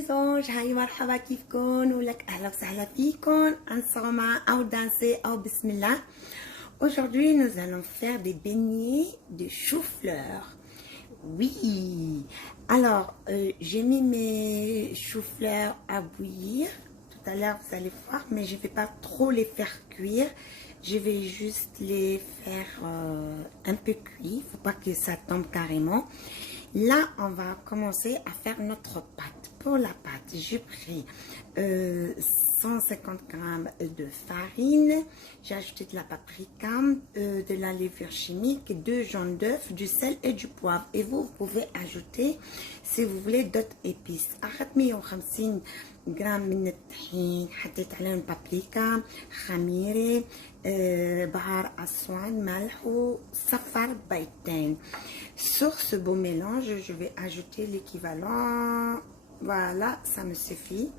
ميزونج، هاي مرحبا كيفكن ولك اهلا وسهلا فيكن ensemble او danser او بسم الله. Aujourd'hui nous allons faire des beignets de chou-fleur. Oui, alors j'ai mis mes choux-fleurs à bouillir tout à l'heure, vous allez voir, mais je vais pas trop les faire cuire. Je vais juste les faire un peu cuits, faut pas que ça tombe carrément. Là, on va commencer à faire notre pâte. Pour la pâte, j'ai pris 150 g de farine, j'ai ajouté de la paprika, de la levure chimique, 2 jaunes d'œufs, du sel et du poivre. Et vous pouvez ajouter, si vous voulez, d'autres épices. 150 g من الطحين، حطيت عليهم بابريكا، خميرة، بهار أسود، ملح وصفر بيضتين. Sur ce beau mélange, je vais ajouter l'équivalent, voilà, ça me suffit,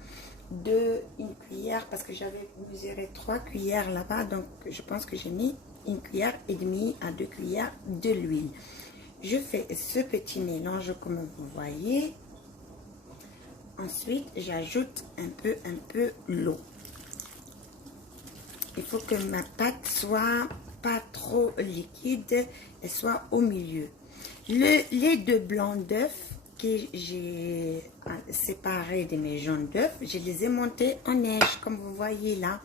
de une cuillère, parce que j'avais mesuré 3 cuillères là-bas, donc je pense que j'ai mis 1,5 cuillère à 2 cuillères de l'huile. Je fais ce petit mélange comme vous voyez. Ensuite, j'ajoute un peu l'eau. Il faut que ma pâte soit pas trop liquide et soit au milieu. Les 2 blancs d'œufs que j'ai séparés de mes jaunes d'œufs, je les ai montés en neige comme vous voyez là.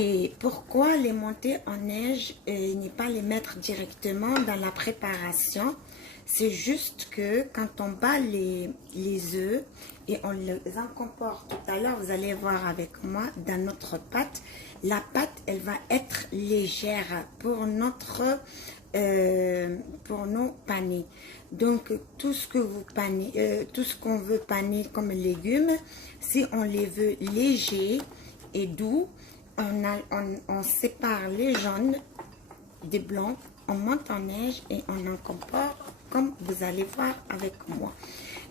Et pourquoi les monter en neige et ne pas les mettre directement dans la préparation? C'est juste que quand on bat les œufs et on les incorpore tout à l'heure, vous allez voir avec moi dans notre pâte, la pâte elle va être légère pour nos panés. Donc tout ce que vous panez, tout ce qu'on veut paner comme légumes, si on les veut légers et doux, on sépare les jaunes des blancs, on monte en neige et on incorpore comme vous allez voir avec moi.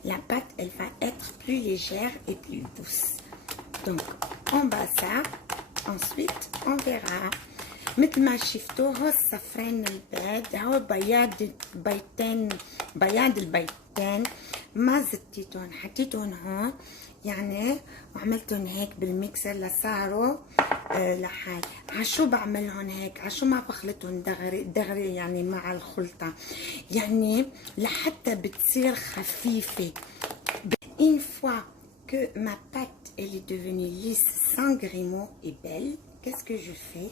La pâte elle va être plus légère et plus douce. Donc on bat ça, ensuite on verra. مثل ما شفتوا هو الصفرين البيض، هو بياض البيضتين ما زدتيتهم، حطيتهم هون يعني وعملتهم هيك بالميكسر لصاروا لحال. عشو بعملهم هيك، عشو ما بخلطهم دغري يعني مع الخلطة، يعني لحتى بتصير خفيفة. Une fois que ma pâte elle est devenue lisse, sans grumeaux et belle, qu'est-ce que je fais?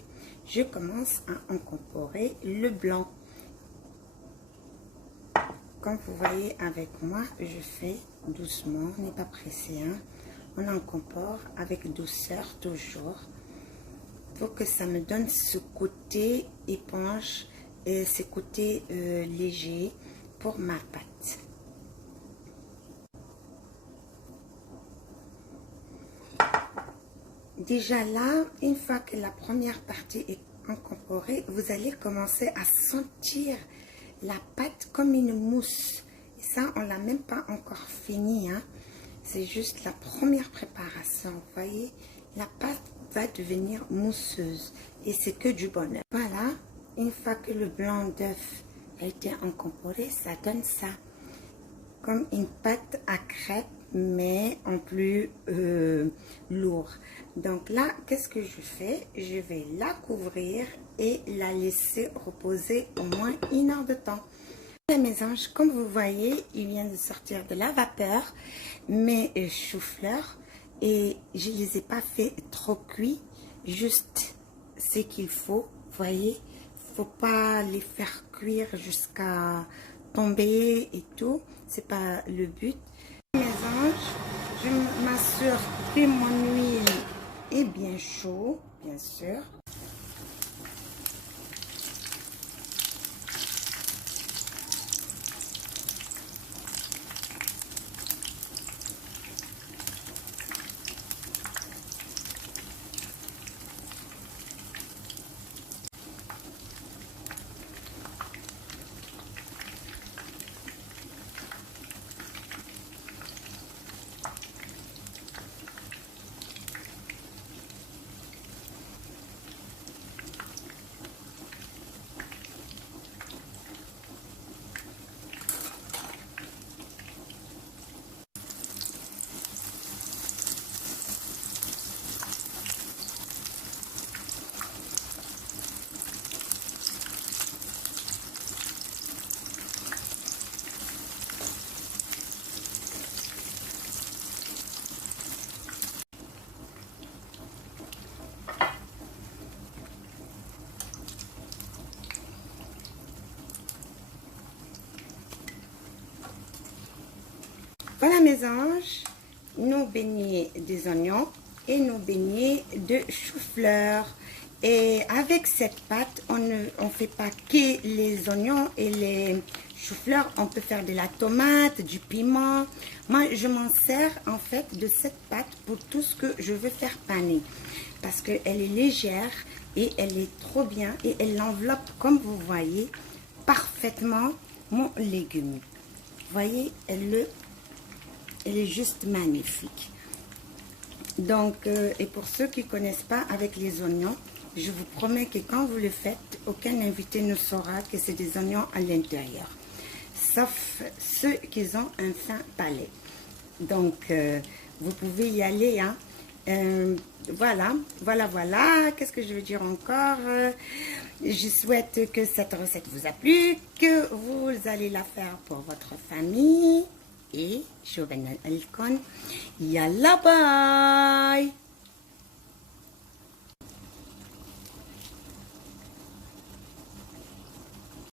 Je commence à incorporer le blanc. Comme vous voyez avec moi, je fais doucement, on n'est pas pressé, hein? On incorpore avec douceur toujours, pour que ça me donne ce côté éponge et ce côté léger pour ma pâte. Déjà là, une fois que la première partie est incorporée, vous allez commencer à sentir la pâte comme une mousse. Et ça, on l'a même pas encore fini, hein. C'est juste la première préparation. Vous voyez, la pâte va devenir mousseuse et c'est que du bonheur. Voilà, une fois que le blanc d'œuf a été incorporé, ça donne ça. Comme une pâte à crêpes, mais en plus lourd. Donc là, qu'est-ce que je fais? Je vais la couvrir et la laisser reposer au moins 1 heure de temps. La mésange, comme vous voyez, il vient de sortir de la vapeur, mes choux-fleurs, et je les ai pas fait trop cuits, juste ce qu'il faut. Vous voyez, faut pas les faire cuire jusqu'à tomber et tout, c'est pas le but. Mésange, je m'assure que mon huile est bien chaud, bien sûr. Voilà mes anges, nos beignets des oignons et nos beignets de chou-fleur. Et avec cette pâte, on ne fait pas que les oignons et les chou-fleur, on peut faire de la tomate, du piment. Moi, je m'en sers en fait de cette pâte pour tout ce que je veux faire paner. Parce qu'elle est légère et elle est trop bien. Et elle enveloppe, comme vous voyez, parfaitement mon légume. Vous voyez, elle est juste magnifique. Donc, et pour ceux qui ne connaissent pas avec les oignons, je vous promets que quand vous le faites, aucun invité ne saura que c'est des oignons à l'intérieur. Sauf ceux qui ont un fin palais. Donc, vous pouvez y aller. Hein. Voilà. Qu'est-ce que je veux dire encore? Je souhaite que cette recette vous a plu, que vous allez la faire pour votre famille. Et je vais Alcon. Yalla bye!